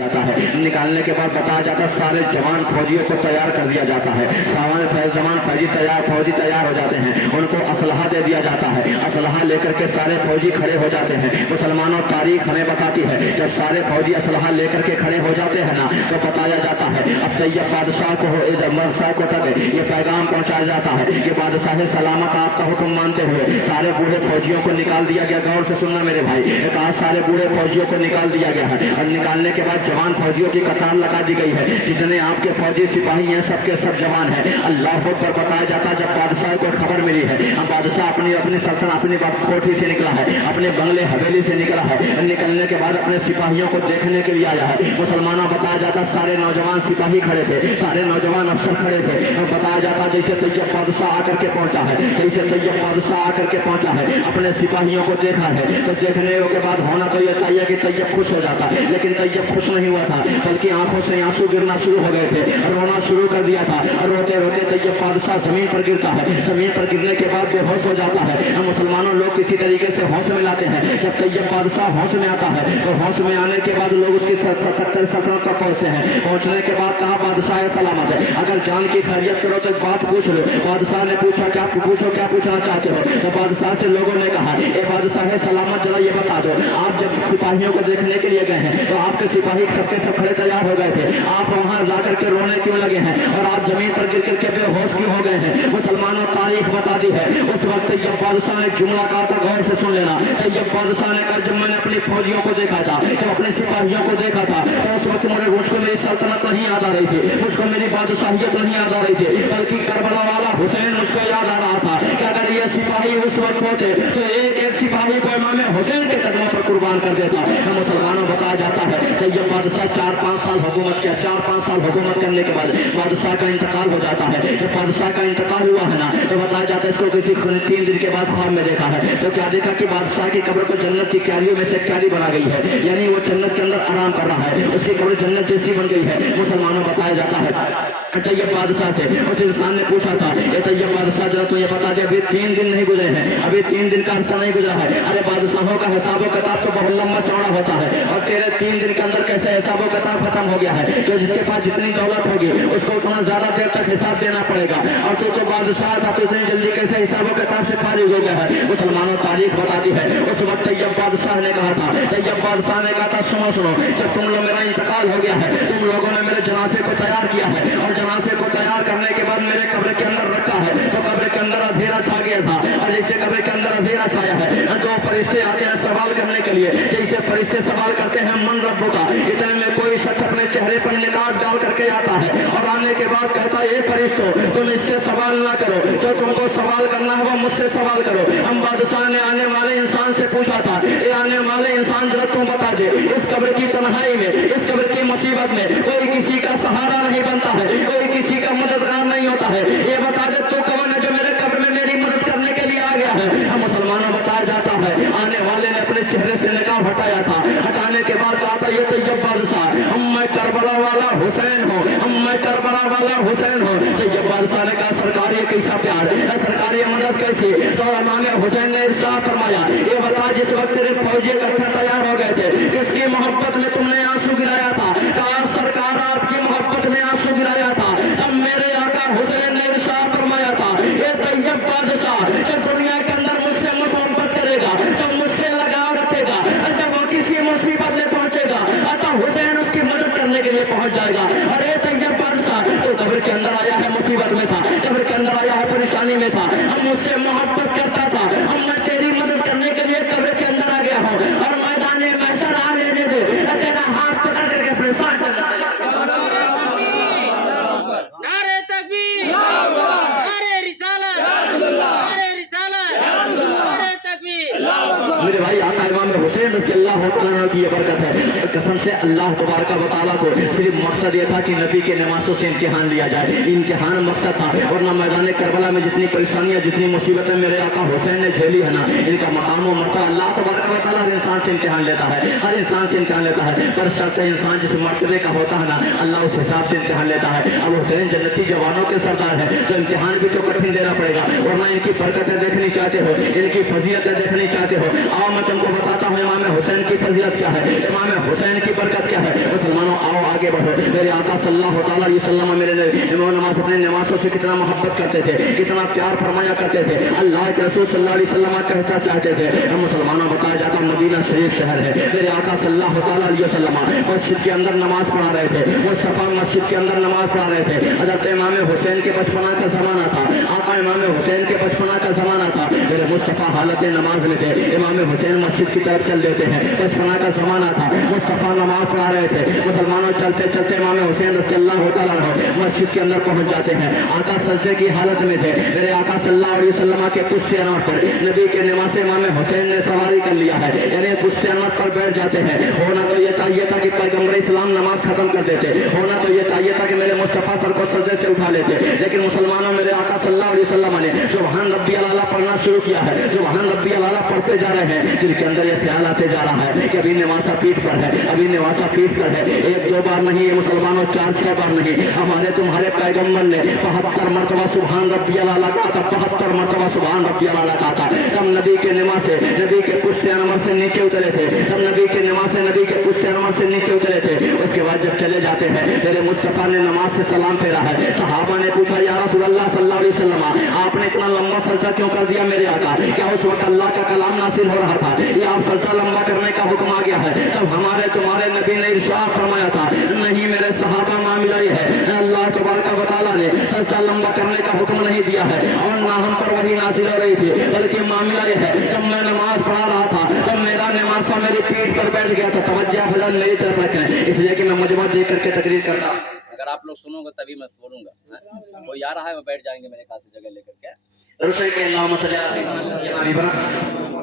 जाता है। निकालने के बाद बताया जाता है सारे जवान फौजियों को तैयार कर दिया जाता है। सारे जवान फौजी तैयार हो जाते हैं, उनको असलहा दे दिया जाता है। असलहा लेकर के सारे फौजी खड़े हो जाते हैं। मुसलमानों तारीख हमें बताती है जब सारे फौजी असलहा लेकर के खड़े हो जाते हैं ना तो बताया जाता है अब तैयब बादशाह को तक ये पैगाम पहुंचाया जाता है कि बादशाह सलामत आपका हुक्म मानते हुए सारे बूढ़े फौजियों को निकाल दिया गया। गौर से सुनना मेरे भाई, एक आज सारे बूढ़े फौजियों को निकाल दिया गया है और निकालने के बाद जवान फौजियों की कतार लगा दी गई है। जितने आपके फौजी सिपाही हैं सबके सब जवान हैं। अल्लाह पर बताया जाता है जब बादशाह को खबर मिली है, अब बादशाह अपनी सल्तनत अपनी कोठी से निकला है, अपने बंगले हवेली से निकला है। निकलने के बाद अपने सिपाहियों को देखने के लिए आया है। मुसलमानों बताया जाता सारे नौजवान सिपाही खड़े थे, सारे नौजवान अफसर खड़े थे और बताया जाता जैसे तैयब बादशाह आकर के पहुंचा है, जैसे तैयब बादशाह आकर के पहुंचा है अपने सिपाहियों को देखा है तो देखने के बाद होना तो यह चाहिए कि तैयब खुश हो जाता, लेकिन तैयब खुश नहीं हुआ था बल्कि आंखों से आंसू गिरना शुरू हो गए थे, रोना शुरू कर दिया था। और रोते रोते तैयब बादशाह जमीन पर गिरता है। जमीन पर गिरने के बाद बेहोश हो जाता है। मुसलमानों लोग किसी तरीके से होश में लाते हैं। जब तैयब बादशाह होश में आता है तो होश में आने के बाद लोग उसकी सल्तनत पर पहुंचते हैं। पहुंचने के बाद कहा बादशाह सलामत है, अगर जान की खैरियत करो तो बात पूछ लो। बादशाह ने पूछा क्या पूछना चाहते हो? तो बादशाह से लोगों ने कहा ए बादशाह सलामत जरा ये बता दो, आप जब सिपाहियों को देखने के लिए गए हैं तो आपके सिपाही सबके सब खड़े तैयार हो गए थे, आप वहां जाकर के रोने क्यों लगे हैं और आप जमीन पर गिर करके बेहोश क्यों हो गए हैं? मुसलमानों तारीख बता दी है। उस वक्त तैयब बादशाह ने जुमला कहा था, गौर से सुन लेना। तैयब बादशाह ने कहा जब मैंने अपने फौजियों को देखा था, जब अपने सिपाहियों को देखा था तो उस वक्त मुझको मेरी सल्तनत नहीं याद आ रही थी, मुझको मेरी बादशाहियत नहीं याद आ रही थी, बल्कि करबला वाला हुसैन मुझको याद आ रहा था कि अगर ये सिपाही उस वक्त होते तो एक सिपाही को इमाम हुसैन के कदमों पर कुर्बान कर देता। मुसलमानों बताया जाता है तैयब बादशाह 4-5 साल हुकूमत किया। 4-5 साल हुकूमत करने के बाद बादशाह का इंतकाल हो जाता है। जब बादशाह का इंतकाल हुआ है ना तो बताया जाता है इसको किसी 3 दिन के बाद ख्वाब में देखा है तो क्या देखा कि बादशाह की कब्र को जन्नत की क्यारियों में से क्यारी बना गई है, यानी वो जन्नत के अंदर आराम कर रहा है, उसकी कब्र जन्नत जैसी बन गई है। मुसलमानों बताया जाता है तैयब बादशाह से उस इंसान ने पूछा था ये तैयब बादशाह जरा तो ये बता दे अभी 3 दिन नहीं गुजरे हैं, अभी 3 दिन का अरसा नहीं गुजरा है। अरे बादशाहों का हिसाब किताब तो बहुत लंबा चौड़ा होता है और तेरे 3 दिन के अंदर कैसे हिसाब किताब खत्म हो गया है? तो जिसके पास जितनी दौलत होगी उसको उतना ज्यादा देर तक हिसाब देना पड़ेगा और तो बादशाह था तो इतनी जल्दी कैसे हिसाब किताब से फारिग हो गया है? मुसलमानों तारीख बताती है उस वक्त तैयब बादशाह ने कहा था, तैयब बादशाह ने कहा था सुनो जब तुम लोग मेरा इंतकाल हो गया है तुम लोगों ने मेरे जनाजे को तैयार किया है और जनाजे को तैयार करने के बाद मेरे कब्र के अंदर रखा है तो कब्र के अंदर अंधेरा छा गया था और जैसे कब्र के अंदर अंधेरा छाया है तो फरिश्ते आते हैं सवाल करने के लिए, जैसे फरिश्ते सवाल करते हैं मन रब्बो का, इतने में कोई शख्स अपने चेहरे पर निकाब डाल करके आता है और आने के बाद कहता है ये फरिश्तों तुम इससे सवाल ना करो, जो तुमको सवाल करना है वो मुझसे सवाल करो। हम बादशाह ने आने वाले इंसान से पूछा था ये आने वाले इंसान जरा तुम बता दे इस कब्र की तन्हाई में, इस कब्र की मुसीबत में कोई किसी का सहारा नहीं बनता है, कोई किसी का मददगार नहीं होता है, ये बता दे तो कौन है जो मेरे कब्र में मेरी मदद करने के लिए आ गया है? हम मुसलमानों बताया जाता है आने वाले ने अपने चेहरे से निकाब हटाया था, हटाने के बाद कहा था ये तैयब बादशाह मैं करबला वाला हुसैन हूँ, मैं करबला वाला हुसैन हूँ। तैयब बादशाह ने कहा सरकार ये कैसा प्यार, सरकार ये मदद कैसी? तो इमाम हुसैन ने इरशाद फरमाया ये बता जिस वक्त तेरे फौजी इकट्ठा तैयार हो गए थे इसकी मोहब्बत में तुमने आंसू गिराया था, कहा सरकार आपकी मोहब्बत में आंसू गिराया था, तब मेरे आका हुसैन ने इरशाद फरमाया था ये तैयब बादशाह जब दुनिया के अंदर मुझसे मोहब्बत करेगा, जब मुझसे लगाव रखेगा, जब वो किसी मुसीबत में पहुंचेगा अतः हुसैन उसकी मदद करने के लिए पहुंच जाएगा। अरे तैयब बादशाह तो कब्र के अंदर आया है मुसीबत में था, कब्र के अंदर आया है परेशानी में था, हम मुझसे मोहब्बत करता था, हम मैं तेरी मदद करने के लिए कब्र के अंदर आ गया हूँ और मैदान महशर आ लेने दे तेरा हाथ पकड़ करके अपने साथ मेरे भाई आका इमाम हुसैन रज़ियल्लाहु तआला की ये बरकत है। कसम से अल्लाह तबारक व तआला को सिर्फ मकसद ये था कि नबी के नमाज़ों से इम्तिहान लिया जाए, इम्तिहान मकसद था। वरना मैदान करबला में जितनी परेशानियां जितनी मुसीबतें मेरे आका हुसैन ने झेली है ना, इनका मकाम व मर्तबा अल्लाह तबारक व तआला हर इंसान से इम्तिहान लेता है, हर इंसान से इम्तिहान लेता है। पर शर्त इंसान जिस मर्तबे का होता है ना अल्लाह उस हिसाब से इम्तिहान लेता है। अब हुसैन जन्नती जवानों के सरदार है तो इम्तिहान भी तो कठिन देना पड़ेगा। वरना इनकी बरकतें देखनी चाहते हो, इनकी फजीलतें देखनी चाहते हो, आओ मैं तुमको बताता हूँ इमाम हुसैन की फजीलत क्या है, इमाम हुसैन की बरकत क्या है। मुसलमानों آگے بڑھو. میرے آقا صلی اللہ تعالیٰ علیہ وسلم میرے نماز اپنے نمازوں سے کتنا محبت کرتے تھے, کتنا پیار فرمایا کرتے تھے. اللہ کے رسول صلی اللہ علیہ وسلم کہنا چاہتے تھے, ہم مسلمانوں بتایا جاتا مدینہ شریف شہر ہے. میرے آقا صلی اللہ تعالیٰ علیہ وسلم مسجد کے اندر نماز پڑھا رہے تھے. مصطفیٰ مسجد کے اندر نماز پڑھا رہے تھے. حضرت امام حسین کے بچپنا کا زمانہ تھا. آقا امام حسین کے بچپنا کا زمانہ تھا. میرے مصطفیٰ حالت نماز میں تھے. امام حسین مسجد کی طرف چل دیتے ہیں. بچپنا کا زمانہ تھا. مصطفیٰ نماز پڑھا رہے تھے. مسلمانوں چلتے چلتے امام حسین رضی اللہ تعالیٰ عنہ مسجد کے اندر پہنچ جاتے ہیں. آقا سجدے کی حالت میں تھے. میرے آقا صلی اللہ علیہ وسلم کے پشت انور پر نبی کے نماز امام حسین نے سواری کر لیا ہے, یعنی پشت انور پر بیٹھ جاتے ہیں. ہونا تو یہ چاہیے تھا کہ پیغمبر اسلام نماز ختم کر دیتے, ہونا تو یہ چاہیے تھا کہ میرے مصطفیٰ سر کو سجدے سے اٹھا لیتے, لیکن مسلمانوں میرے آقا صلی اللہ علیہ وسلم نے سبحان ربی الاعلیٰ پڑھنا شروع کیا ہے. سبحان ربی الاعلیٰ پڑھتے جا رہے ہیں. دل کے اندر یہ خیال آتے جا رہا ہے کہ ابھی نواسا پیٹھ پر ہے, ابھی نواسا پیٹھ پر ہے. ایک دو بار نہیں, یہ مسلمانوں 4-6 بار نہیں, ہمارے تمہارے پیغمبر نے 72 مرتبہ سبحان ربی الاعلیٰ کہا تھا. 72 مرتبہ سبحان ربی الاعلیٰ کہا تھا. ہم نبی کے نماز سے, نبی کے پشت انور سے نیچے اترے تھے. ہم نبی کے نماز سے, نبی کے پشت انور سے نیچے اترے تھے. اس کے بعد جب چلے جاتے ہیں, میرے مصطفیٰ نے نماز سے سلام پھیرا ہے. صحابہ نے پوچھا یا رسول اللہ صلی اللہ علیہ وسلم, آپ نے اتنا لمبا سجدہ کیوں کر دیا میرے آقا؟ کیا اس وقت اللہ کا کلام نازل ہو رہا تھا یا آپ سجدہ لمبا کرنے کا حکم آ گیا ہے؟ تب ہمارے تمہارے نبی نے ارشاد فرمایا تھا, نہیں میرے صحابہ, معاملہ یہ ہے اللہ تبارک و تعالیٰ نے سجدہ لمبا کرنے کا حکم نہیں دیا ہے اور نہ ہم پر وہی نازل ہو رہی تھی, بلکہ معاملہ یہ ہے جب میں نماز پڑھا رہا تھا تو میرا نمازہ میری پیٹھ پر بیٹھ گیا تھا. توجہ بلند میری طرف رکھیں, اس لیے کہ میں مجمع دیکھ کر کے تقریر کرتا ہوں. اگر آپ لوگ سنو گے تبھی میں بولوں گا. کوئی آ رہا ہے وہ بیٹھ جائیں گے میرے خاص جگہ لے کر کے. رسول کے اللہم صلی اللہ علیہ وسلم.